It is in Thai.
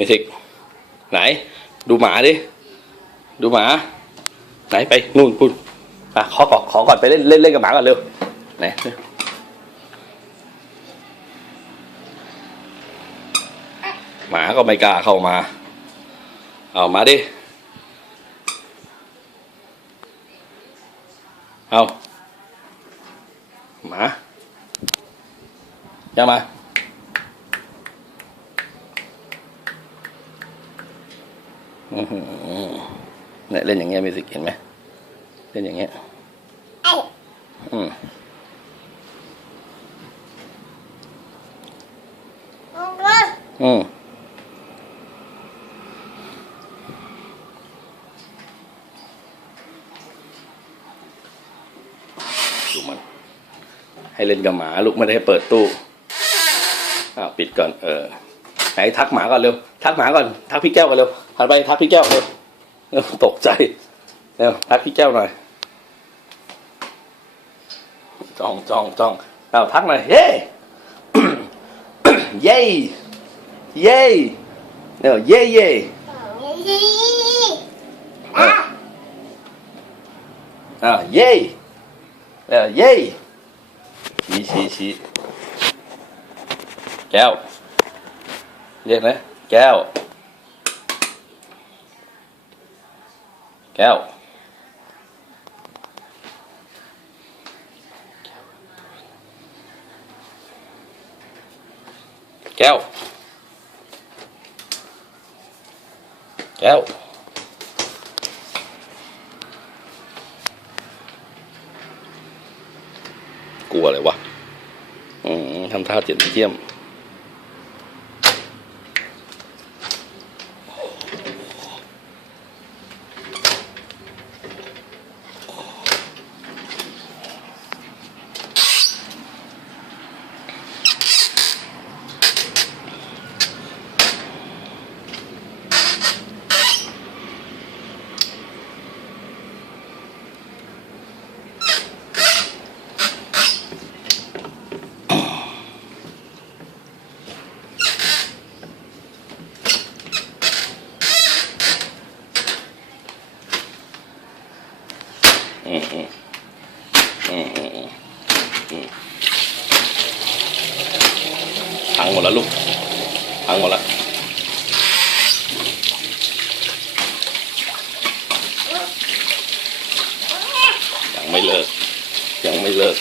มิสิกไหน ดูหมาดิ ดูหมา ไหนไปนู่นพูดอะขอก่อนขอก่อนไปเล่นเล่นเล่นกับหมาก่อนเร็วไหนหมาก็ไม่กล้าเข้ามา เอามาดิ เอาหมายังมา อื้อหือ เนี่ยเล่นอย่างเงี้ยมีสิเห็นไหมเล่นอย่างเงี้ยอืมอืมดูมัน ให้เล่นกับหมาลูกไม่ได้ให้เปิดตู้อ้าวปิดก่อน เออ ไหนทักหมาก่อนเร็ว ทักหมาก่อนทักพี่แก้วก่อนเร็วหันไปทักพี่แก้วเร็วเร็วตกใจเร็วทักพี่แก้วหน่อยจ้องจ้องจ้องเอาทักหน่อยเย้เย้เย้เร็วเย้เย้อ่าเย้เร็วเย้ชี้ชี้ชี้แก้วเรียกนะ แก้ว แก้ว แก้ว แก้ว กลัวอะไรวะ อืมทำท่าเจียมเจียมอืมอืมอืมอืมอืมอืม พังหมดแล้วลูกพังหมดแล้วยังไม่เลิก ยังไม่เลิก